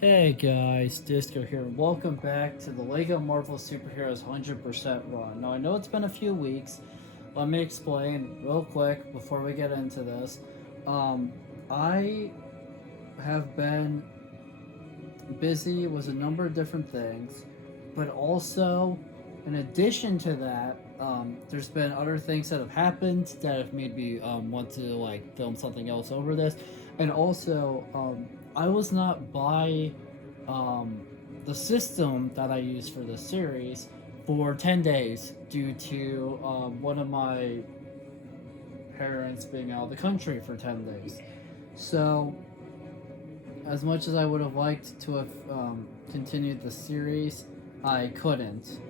Hey guys, Disco here. Welcome back to the LEGO Marvel Superheroes 100% run. Now I know it's been a few weeks. Let me explain real quick before we get into this. I have been busy with a number of different things, but also, in addition to that, there's been other things that have happened that have made me want to like film something else over this, and also I was not by the system that I use for this series for 10 days due to one of my parents being out of the country for 10 days. So as much as I would have liked to have continued the series, I couldn't.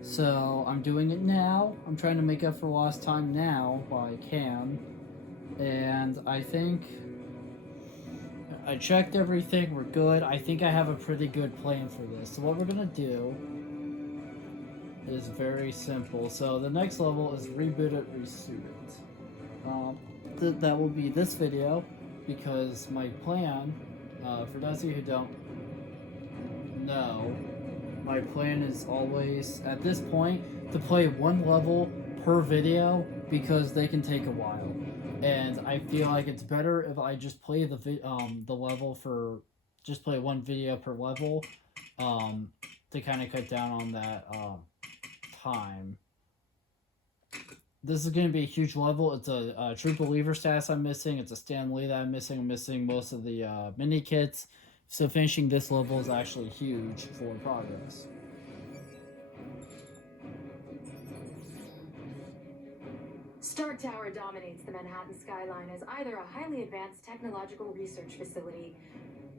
So I'm doing it now. I'm trying to make up for lost time now while I can. And I think I checked everything. We're good. I think I have a pretty good plan for this. So what we're gonna do is very simple. So the next level is reboot it, resuit it. That will be this video because my plan, for those of you who don't know, my plan is always, at this point, to play one level per video because they can take a while. And I feel like it's better if I just play the level for, just play one video per level, to kind of cut down on that, time. This is going to be a huge level. It's a True Believer status I'm missing. It's a Stan Lee that I'm missing. I'm missing most of the mini kits. So finishing this level is actually huge for progress. Stark Tower dominates the Manhattan skyline as either a highly advanced technological research facility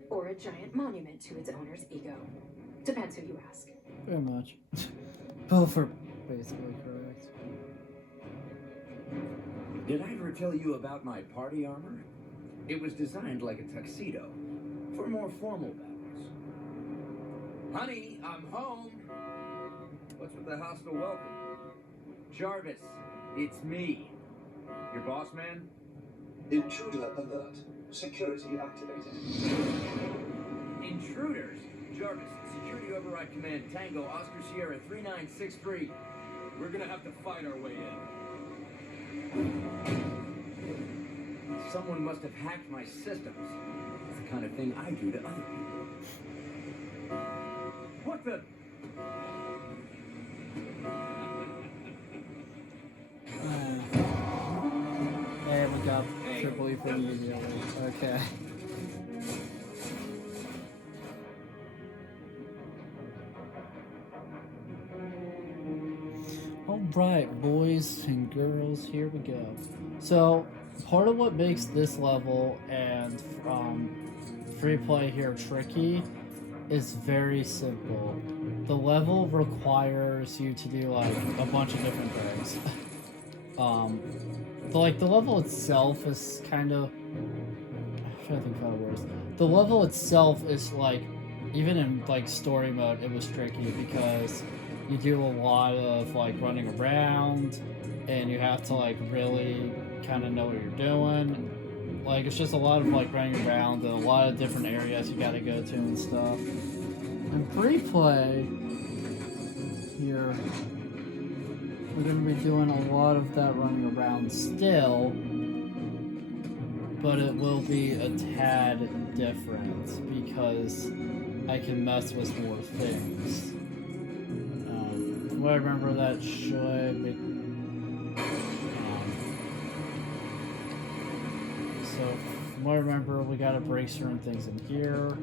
or a giant monument to its owner's ego. Depends who you ask. Very much. Both are basically correct. Did I ever tell you about my party armor? It was designed like a tuxedo for more formal battles. Honey, I'm home. What's with the hostile welcome? Jarvis, it's me. Your boss man? Intruder alert. Security activated. Intruders? Jarvis, security override command, Tango, Oscar Sierra 3963. We're gonna have to fight our way in. Someone must have hacked my systems. It's the kind of thing I do to other people. What the? And we got Triple E for immediately. Okay. Alright, boys and girls, here we go. So, part of what makes this level and free play here tricky is very simple. The level requires you to do like a bunch of different things. The level itself is kind of, I'm trying to think how it works. The level itself is like, even in like story mode, it was tricky because you do a lot of like running around and you have to like really kind of know what you're doing. Like it's just a lot of like running around and a lot of different areas you gotta go to and stuff. In pre-play here, we're gonna be doing a lot of that running around still, but it will be a tad different because I can mess with more things. From what I remember, that should be. So, from what I remember, we gotta break certain things in here.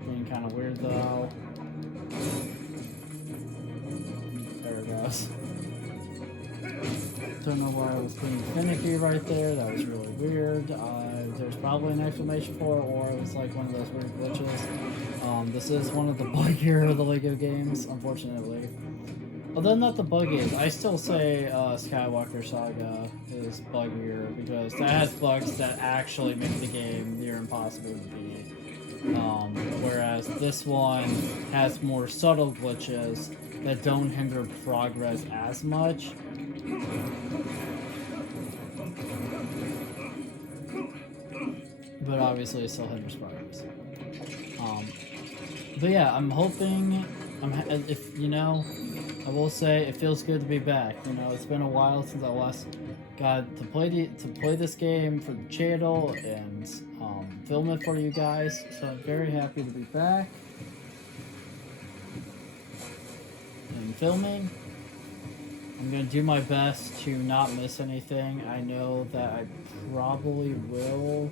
Being kind of weird though. There it goes. Don't know why I was being finicky right there. That was really weird. There's probably an explanation for it, or it was like one of those weird glitches. This is one of the buggier of the LEGO games, unfortunately. Although not the buggiest, I still say Skywalker Saga is buggier because that has bugs that actually make the game near impossible to beat. Whereas this one has more subtle glitches that don't hinder progress as much. But obviously it still hinders progress. But yeah, I'm hoping. If you know, I will say it feels good to be back. You know, it's been a while since I last got to play this game for the channel and film it for you guys. So I'm very happy to be back and filming. I'm gonna do my best to not miss anything. I know that I probably will.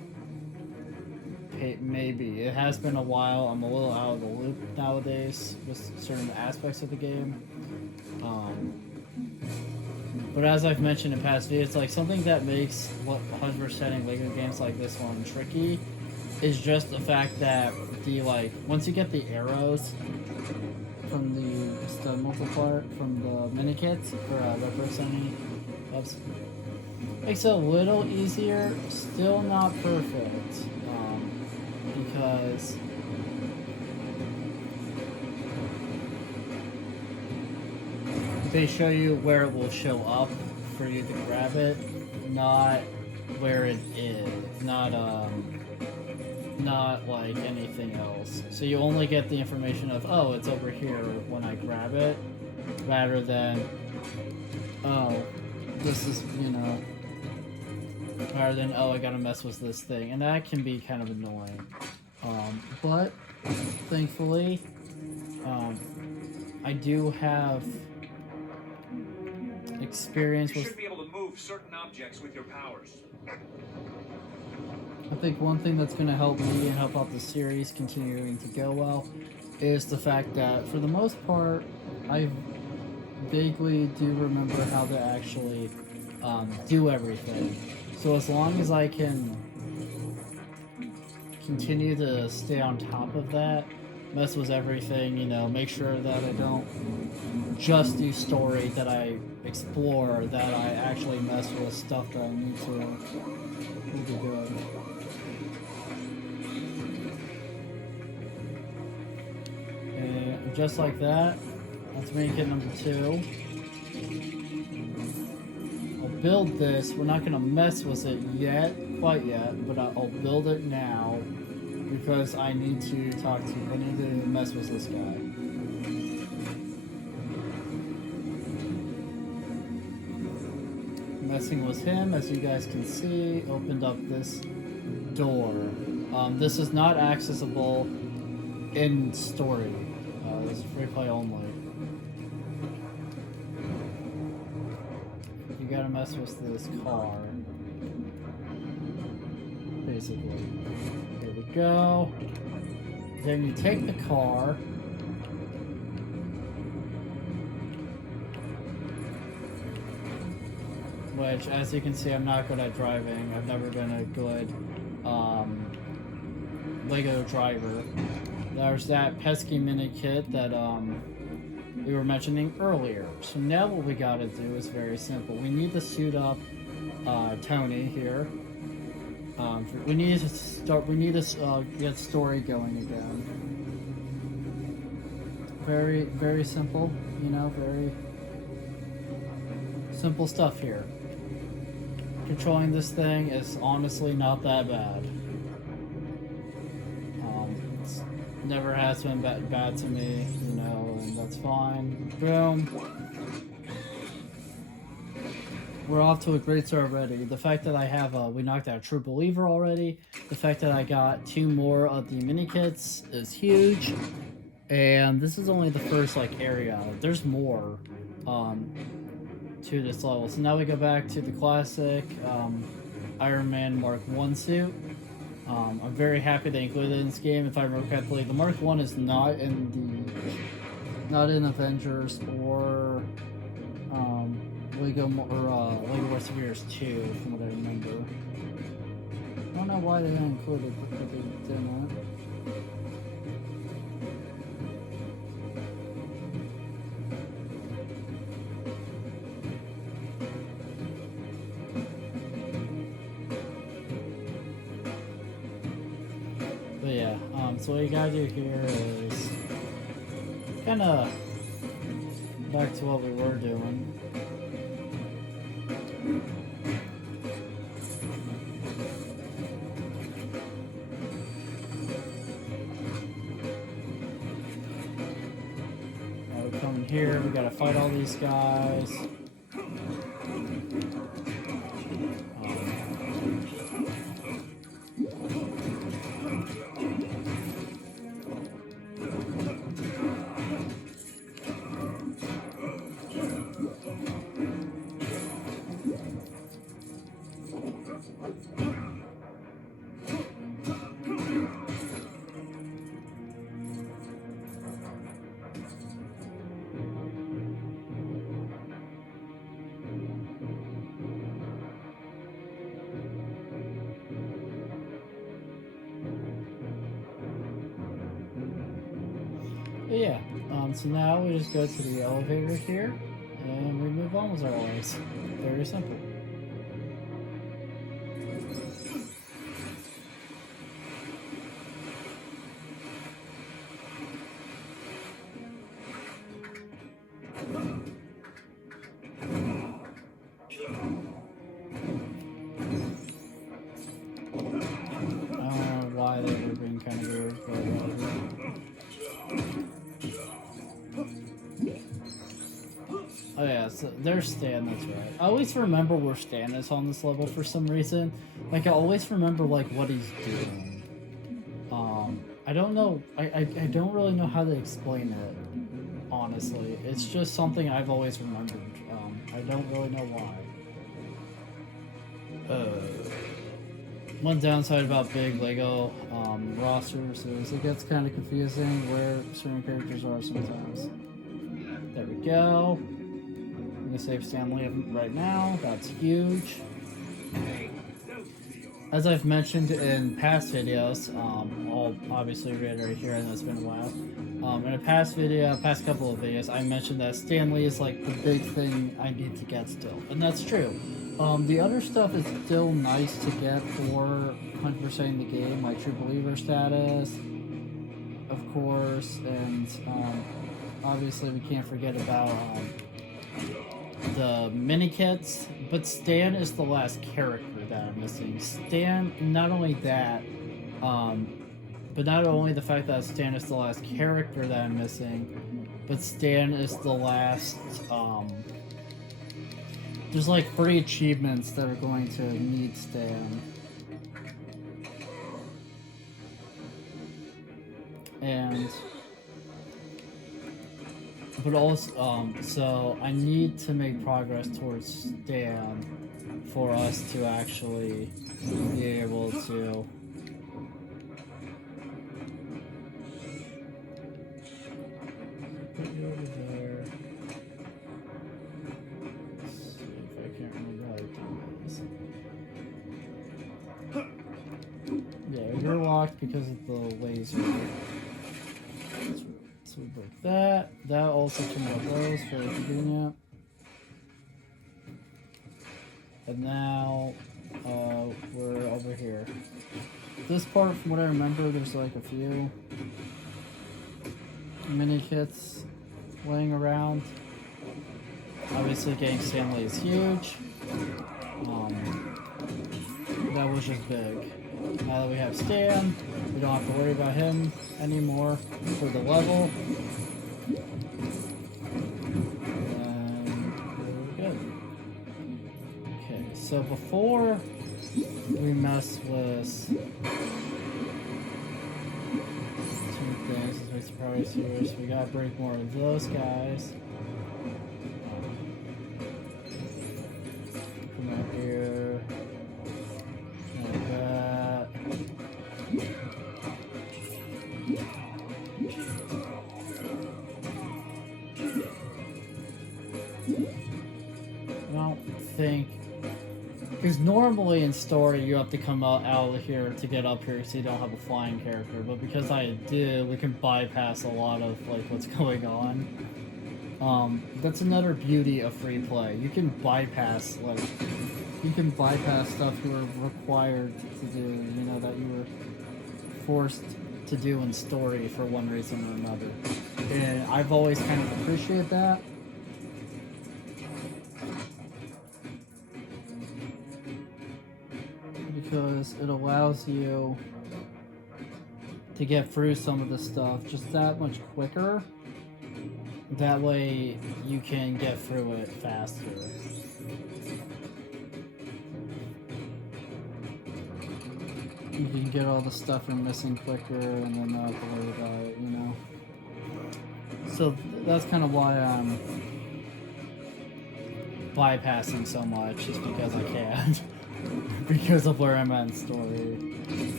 Maybe. It has been a while. I'm a little out of the loop nowadays with certain aspects of the game. But as I've mentioned in past videos, like something that makes 100%ing Lego games like this one tricky is just the fact that once you get the arrows from the multiplier from the mini kits for representing, makes it a little easier. Still not perfect. Because they show you where it will show up for you to grab it, not where it is, not like anything else. So you only get the information of, oh, it's over here when I grab it, rather than, oh, this is, you know, rather than, oh, I gotta mess with this thing. And that can be kind of annoying. But thankfully, I do have experience with. You should be able to move certain objects with your powers. I think one thing that's going to help me and help out the series continuing to go well is the fact that, for the most part, I vaguely do remember how to actually do everything. So as long as I can continue to stay on top of that, mess with everything, you know, make sure that I don't just do story, that I explore, that I actually mess with stuff that I need to, will be good. And just like that, that's main kit number 2. I'll build this. We're not going to mess with it yet, quite yet, but I'll build it now because I need to I need to mess with this guy. Messing with him, as you guys can see, opened up this door. This is not accessible in story. This is free play only. You gotta mess with this car. Basically. Here we go. Then you take the car. Which, as you can see, I'm not good at driving. I've never been a good Lego driver. There's that pesky mini kit that we were mentioning earlier. So now what we gotta do is very simple. We need to suit up Tony here. We need to start. We need to get story going again. Very, very simple. You know, very simple stuff here. Controlling this thing is honestly not that bad. It's never has been bad to me, you know, and that's fine. Boom. We're off to a great start already. The fact that I have, we knocked out True Believer already. The fact that I got 2 more of the mini kits is huge. And this is only the first, like, area. There's more, to this level. So now we go back to the classic Iron Man Mark 1 suit. I'm very happy they included it in this game. If I remember correctly, the Mark 1 is not in Avengers or Lego Wars Superiors 2, from what I remember. I don't know why they didn't include it, but they didn't. But yeah, so what you gotta do here is kind of back to what we were doing. in here. We gotta fight all these guys. But yeah, so now we just go to the elevator here, and we move on with our lives. Very simple. I don't know why they were being kind of weird, but whatever. Oh yeah, so there's Stan, that's right. I always remember where Stan is on this level for some reason. Like, I always remember, like, what he's doing. I don't know, I don't really know how to explain it, honestly. It's just something I've always remembered. I don't really know why. One downside about big LEGO rosters is it gets kind of confusing where certain characters are sometimes. There we go. I'm gonna save Stanley right now. That's huge. As I've mentioned in past videos, I'll obviously reiterate here, and it's been a while. In a past couple of videos, I mentioned that Stanley is like the big thing I need to get still, and that's true. The other stuff is still nice to get for 100% in the game, like True Believer status, of course, and obviously we can't forget about the mini kits. But Stan is the last character that I'm missing. Stan, not only that, but not only the fact that Stan is the last character that I'm missing, but Stan is the last. There's like 3 achievements that are going to need Stan. But also, so I need to make progress towards Stan for us to actually be able to put you over there. Let's see if I can't remember how to do this. Yeah, you're locked because of the laser. So we broke that. That also can work those, very convenient. And now we're over here. This part, from what I remember, there's like a few mini kits laying around. Obviously, getting Stanley is huge. That was just big. Now that we have Stan, we don't have to worry about him anymore for the level. And we're good. Okay, so before we mess with 2 things, as we surprise here, so we gotta break more of those guys. Come out here. Like that. I don't think, because normally in story you have to come out of here to get up here so you don't have a flying character, but because I do, we can bypass a lot of like what's going on. That's another beauty of free play. You can bypass stuff you were required to do, you know, that you were forced to do in story for one reason or another. And I've always kind of appreciated that. Because it allows you to get through some of the stuff just that much quicker That way you can get through it faster. You can get all the stuff you're missing quicker and then not have to worry about it, you know? So that's kind of why I'm bypassing so much, just because I can. Because of where I'm at in story.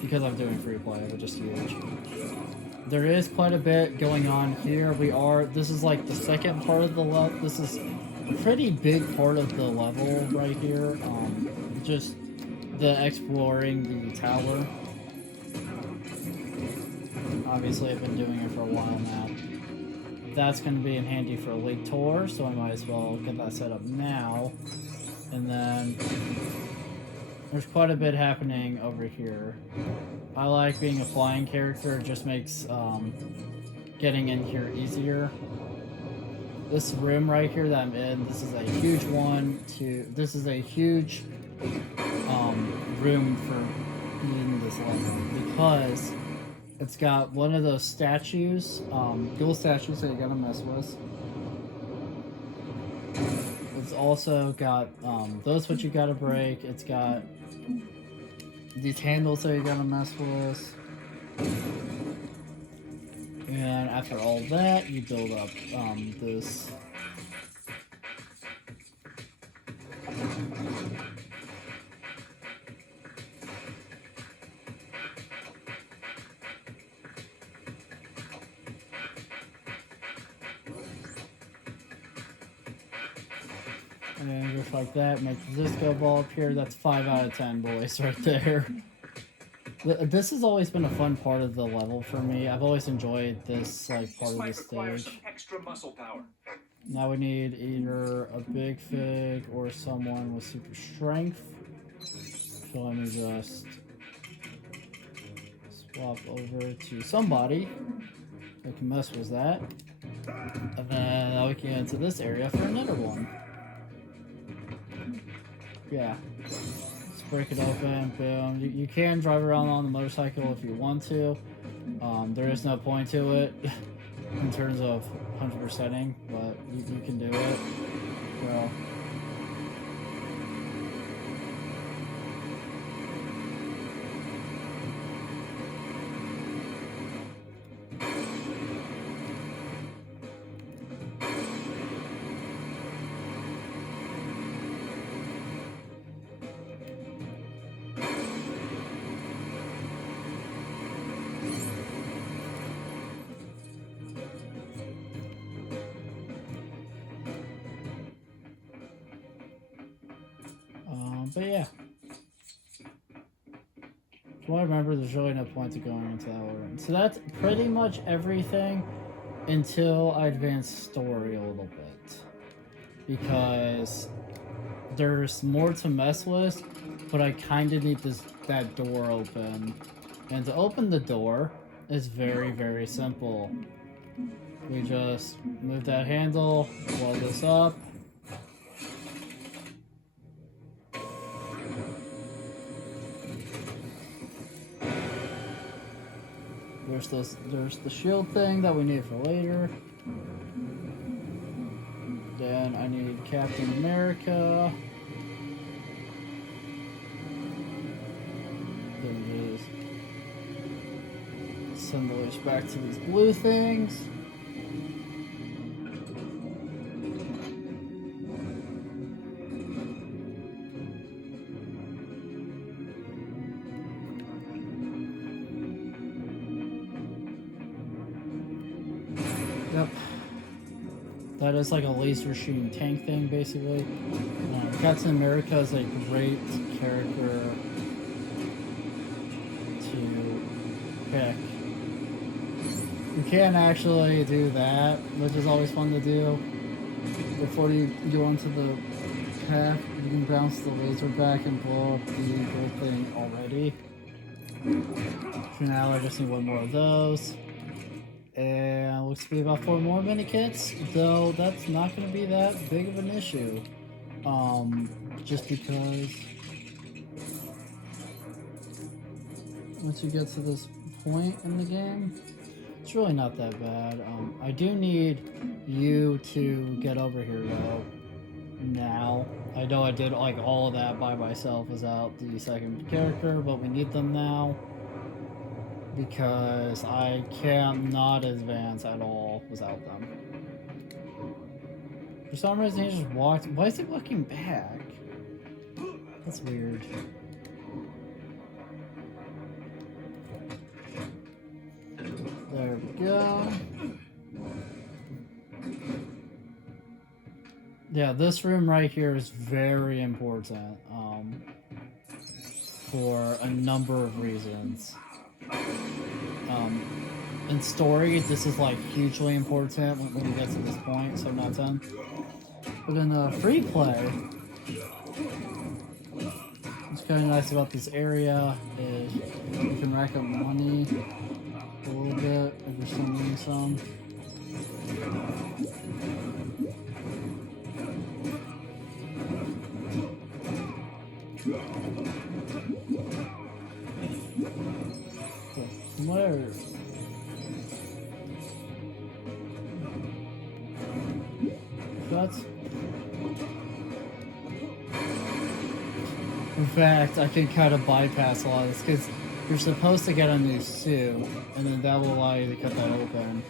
Because I'm doing free play, which is huge. There is quite a bit going on here. This is like the second part of the level. This is a pretty big part of the level right here. Just the exploring the tower. Obviously, I've been doing it for a while now. That's going to be in handy for a league tour, so I might as well get that set up now. And then there's quite a bit happening over here. I like being a flying character, it just makes getting in here easier. This room right here that I'm in, this is a huge one. This is a huge room for being this level because it's got one of those statues, dual statues that you gotta mess with. It's also got those which you gotta break. It's got these handles that you gotta mess with. And after all that, you build up this. And just like that, make the disco ball appear. That's 5 out of 10, boys, right there. This has always been a fun part of the level for me. I've always enjoyed this like part of the Require some stage. extra muscle power. Now we need either a big fig or someone with super strength. So let me just swap over to somebody that can mess with that. And then now we can get into this area for another one. Yeah. Let's break it open, boom. You can drive around on the motorcycle if you want to. There is no point to it in terms of 100%ing, but you can do it. So. But yeah. From what I remember, there's really no point to going into that room. So that's pretty much everything until I advance story a little bit. Because there's more to mess with, but I kind of need that door open. And to open the door is very, very simple. We just move that handle, weld this up. There's the shield thing that we need for later. Then I need Captain America. Then just send the leash back to these blue things. Yep. That is like a laser shooting tank thing, basically. Captain America is a great character to pick. You can actually do that, which is always fun to do. Before you go onto the path, you can bounce the laser back and blow up the gold thing already. For now, I just need one more of those. And looks to be about 4 more mini kits, though that's not going to be that big of an issue. Just because once you get to this point in the game, It's really not that bad. I do need you to get over here though. Now. I know I did like all of that by myself without the second character, but we need them now. Because I cannot advance at all without them. For some reason he just walked. Why is he walking back? That's weird. There we go. Yeah, this room right here is very important for a number of reasons. In story, this is like hugely important when we get to this point, so not 10. But in free play, what's kind of nice about this area is you can rack up money a little bit if you're still needing some. Where? That's... In fact, I can kind of bypass a lot of this because you're supposed to get a new suit, and then that will allow you to cut that open.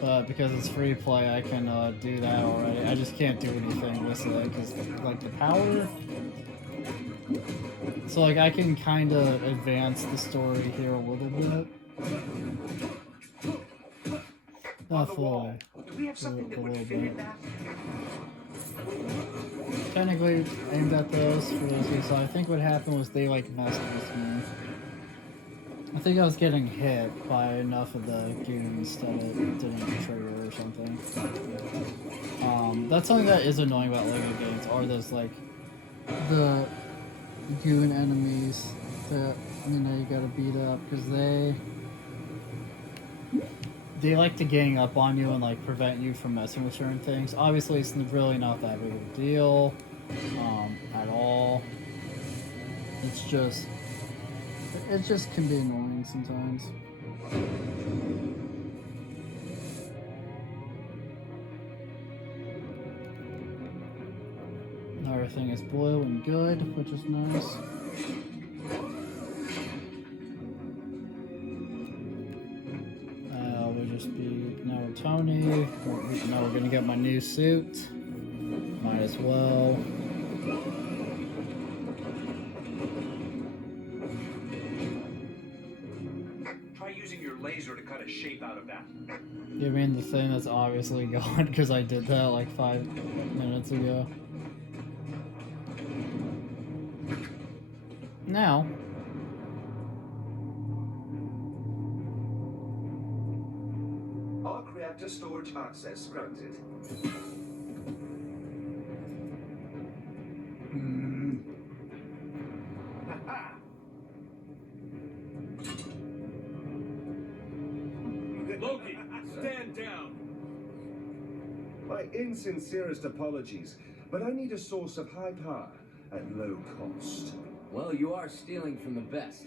But because it's free play, I can do that already. I just can't do anything with it because, like, the power. So, like, I can kind of advance the story here a little bit. Not fully. Do we have something that would fit in that? Technically aimed at those for those, so I think what happened was they like messed with me. I think I was getting hit by enough of the goons that it didn't trigger or something. That's something that is annoying about LEGO games, are those like the goon enemies that you gotta beat up because they like to gang up on you and like prevent you from messing with certain things. Obviously, it's really not that big of a deal at all. It just can be annoying sometimes. Everything is blue and good, which is nice. We'll just be now with Tony. Now we're gonna get my new suit. Might as well. Try using your laser to cut a shape out of that. You mean the thing that's obviously gone because I did that like 5 minutes ago? Now, Arc reactor storage access granted. Loki, stand down. My insincerest apologies, but I need a source of high power at low cost. Well, you are stealing from the best.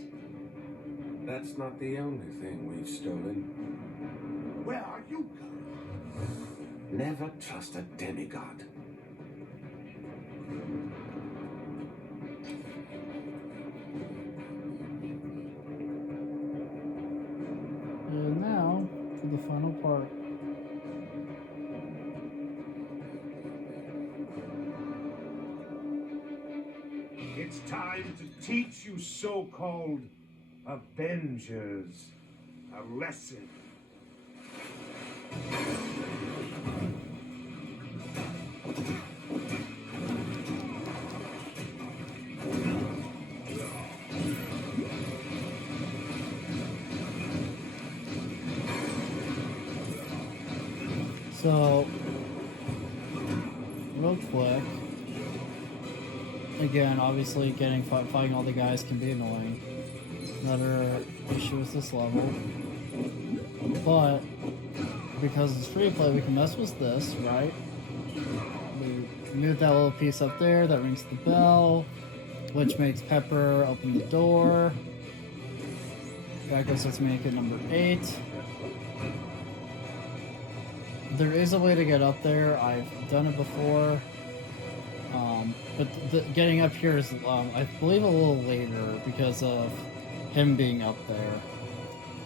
That's not the only thing we've stolen. Where are you going? Never trust a demigod. and now for the final part. It's time to teach you so-called Avengers a lesson. So, real quick, again, obviously fighting all the guys can be annoying. Another issue with this level. But, because it's free play, we can mess with this, right? We move that little piece up there, that rings the bell, which makes Pepper open the door. That goes with me at number 8. There is a way to get up there. I've done it before. But getting up here is, I believe, a little later because of him being up there.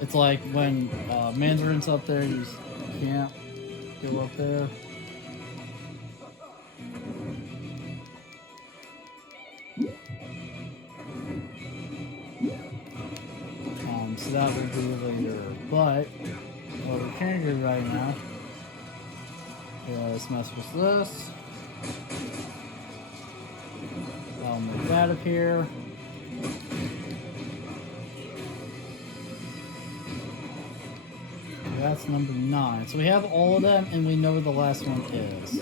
It's like when Mandarin's up there, you can't go up there. So that would be later. But what we can do right now is mess with this. I'll move that up here. That's number 9. So we have all of them, and we know where the last one is,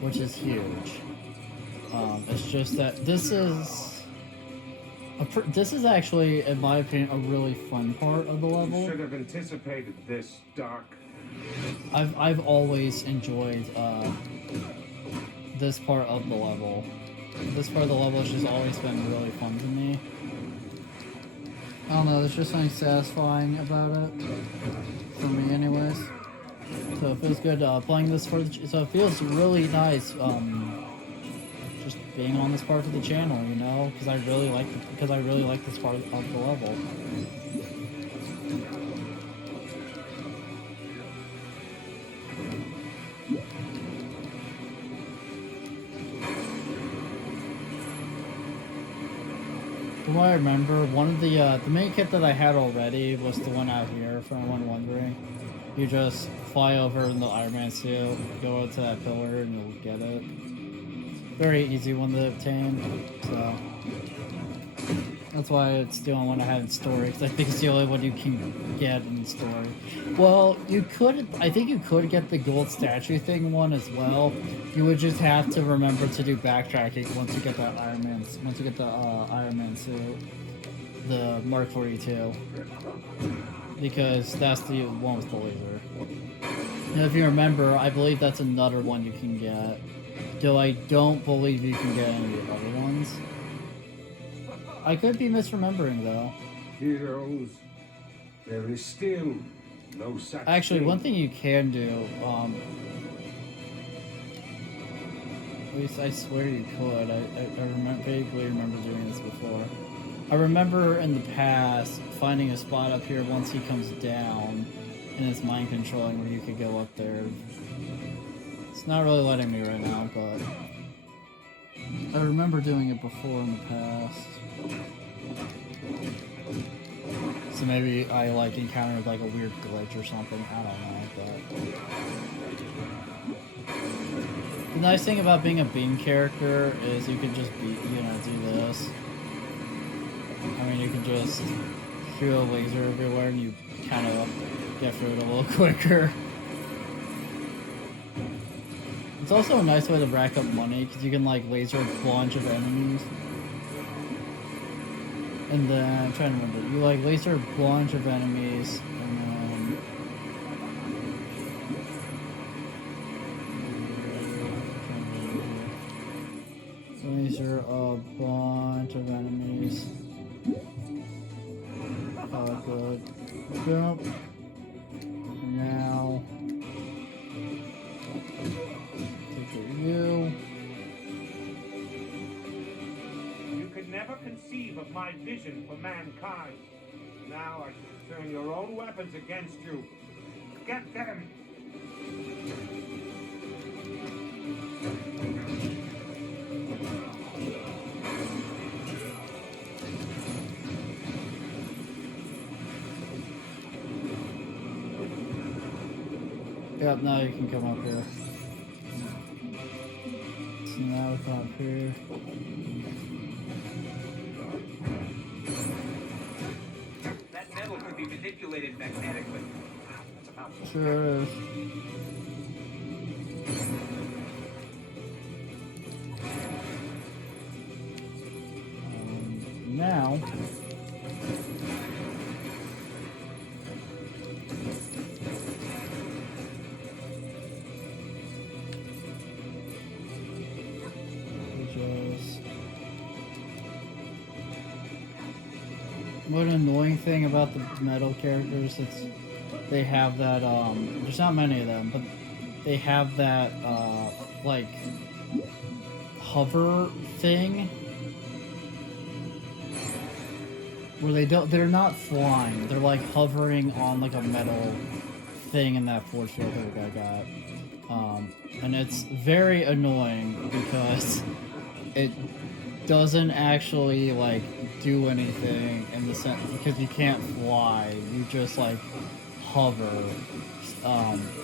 which is huge. It's just that this is actually, in my opinion, a really fun part of the level. You should have anticipated this, Doc. I've always enjoyed this part of the level. This part of the level has just always been really fun to me. I don't know, there's just something satisfying about it. For me, anyways. So it feels good playing this for the... So it feels really nice just being on this part of the channel, you know? Because I really like this part of the level. From what I remember, one of the main kit that I had already was the one out here, for anyone wondering. You just fly over in the Iron Man suit, go out to that pillar, and you'll get it. Very easy one to obtain, so... That's why it's the only one I have in story, because I think it's the only one you can get in story. Well, you could, I think you could get the gold statue thing one as well. You would just have to remember to do backtracking once you get that Iron Man, Iron Man suit, the Mark 42, because that's the one with the laser. And if you remember, I believe that's another one you can get, though I don't believe you can get any of the other ones. I could be misremembering, though. Heroes, there is still no such Actually, thing. one thing you can do, at least I swear you could. I vaguely remember doing this before. I remember in the past finding a spot up here once he comes down, and it's mind controlling where you could go up there. It's not really letting me right now, but I remember doing it before in the past. So maybe I encountered a weird glitch or something. I don't know, but the nice thing about being a beam character is you can just do this. I mean, you can just shoot a laser everywhere and you kind of get through it a little quicker. It's also a nice way to rack up money because you can laser a bunch of enemies. And then, I'm trying to remember, you laser a bunch of enemies, and then... Laser a bunch of enemies. Oh, good. Jump. Now... Take you. You could never conceive of my vision for mankind. Now I shall turn your own weapons against you. Get them! Yep, now you can come up here. So now we come up here. That metal could be manipulated magnetically. That's about Sure it is. Now... one annoying thing about the metal characters, it's they have that there's not many of them, but they have that like hover thing where they're not flying, they're like hovering on like a metal thing in that force field that I got. And it's very annoying because it doesn't actually like do anything in the sense because you can't fly, you just like hover.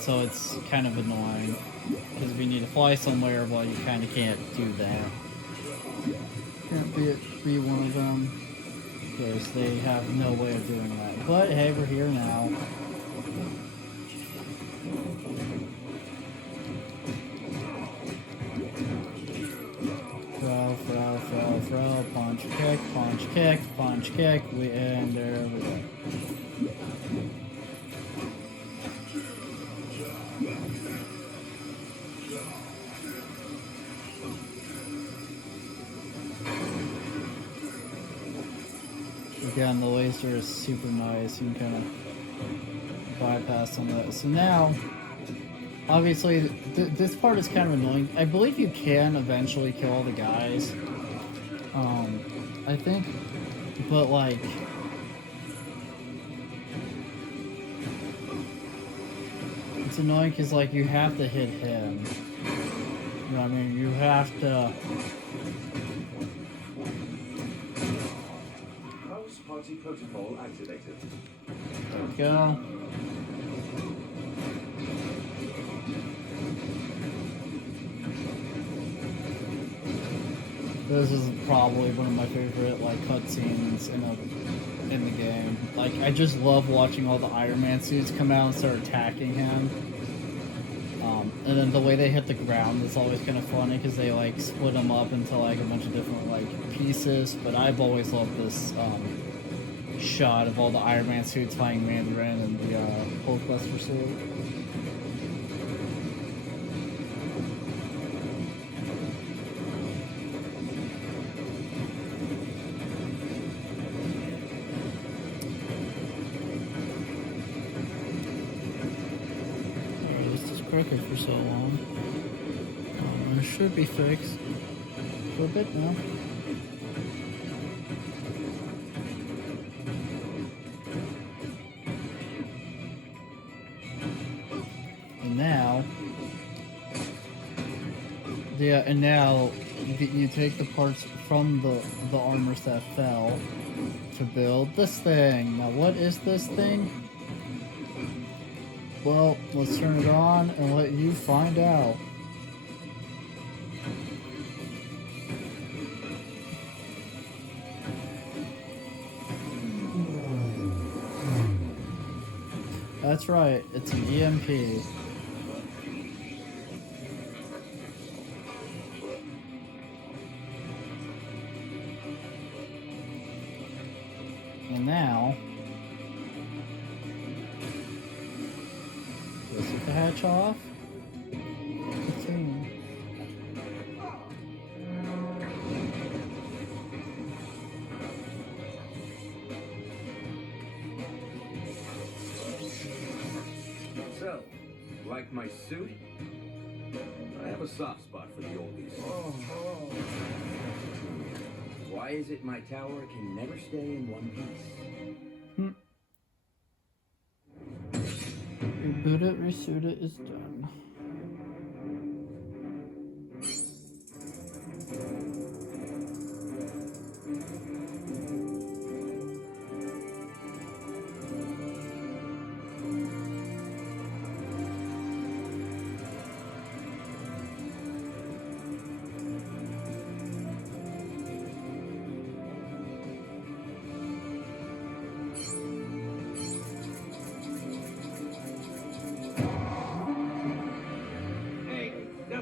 So it's kind of annoying because if you need to fly somewhere, well, you kind of can't do that. Can't be one of them because they have no way of doing that. But hey, we're here now. Throw, punch, kick, and there we go. Again, the laser is super nice. You can kind of bypass some of that. So now, obviously, this part is kind of annoying. I believe you can eventually kill all the guys. I think, but like, it's annoying because like you have to hit him. You know what I mean? You have to. House party protocol activated. There we go. This is probably one of my favorite like cutscenes in the game. Like I just love watching all the Iron Man suits come out and start attacking him. And then the way they hit the ground is always kind of funny because they like split them up into like a bunch of different like pieces. But I've always loved this shot of all the Iron Man suits fighting Mandarin and the Hulkbuster suit. Crooked for so long. It should be fixed for a bit now. And now, yeah, and now you take the parts from the armors that fell to build this thing. Now, what is this thing? Well, let's turn it on and let you find out. That's right, it's an EMP. And now, let's get the hatch off. Continue. So, like my suit? I have a soft spot for the oldies. Why is it my tower can never stay in one piece? Reboot it, resuit it is done. Hey, no.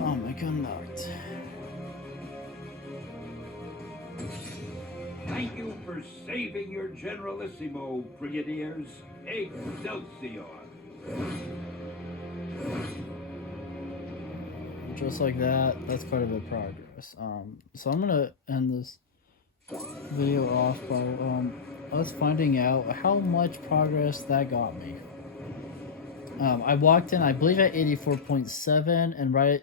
Oh my god, knocked. Thank you for saving your Generalissimo, Brigadiers. Excelsior! Just like that, that's quite a bit of progress. So I'm gonna end this video off by us finding out how much progress that got me. I walked in, I believe, at 84.7, and right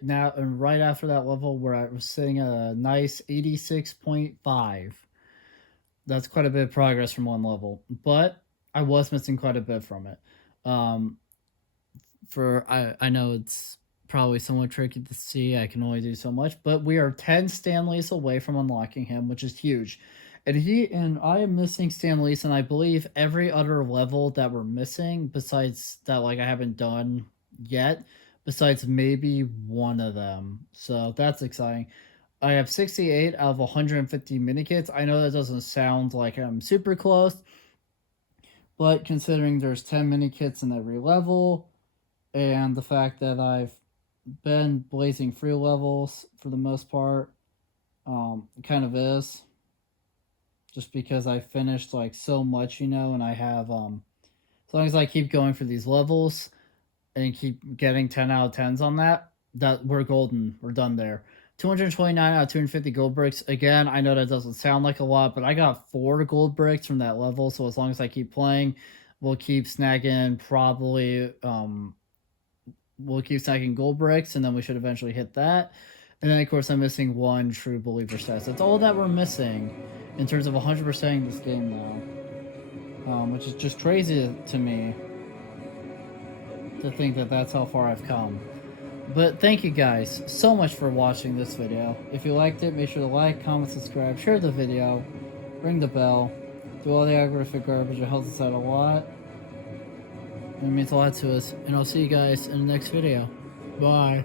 after that level, where I was sitting at a nice 86.5. That's quite a bit of progress from one level, but I was missing quite a bit from it. I know it's probably somewhat tricky to see. I can only do so much, but we are 10 Stanleys away from unlocking him, which is huge. And I am missing Stanleys, and I believe every other level that we're missing, besides that, like, I haven't done yet, besides maybe one of them. So that's exciting. I have 68 out of 150 minikits. I know that doesn't sound like I'm super close, but considering there's 10 minikits in every level, and the fact that I've been blazing free levels for the most part, kind of is. Just because I finished like so much, and I have as long as I keep going for these levels and keep getting 10 out of 10s on that we're golden. We're done there. 229 out of 250 gold bricks. Again, I know that doesn't sound like a lot, but I got 4 gold bricks from that level, so as long as I keep playing, we'll keep snagging gold bricks, and then we should eventually hit that. And then, of course, I'm missing 1 True Believer status. That's all that we're missing in terms of 100%ing this game now. Which is just crazy to me to think that that's how far I've come. But thank you guys so much for watching this video. If you liked it, make sure to like, comment, subscribe, share the video, ring the bell, do all the algorithmic garbage. It helps us out a lot. It means a lot to us. And I'll see you guys in the next video. Bye.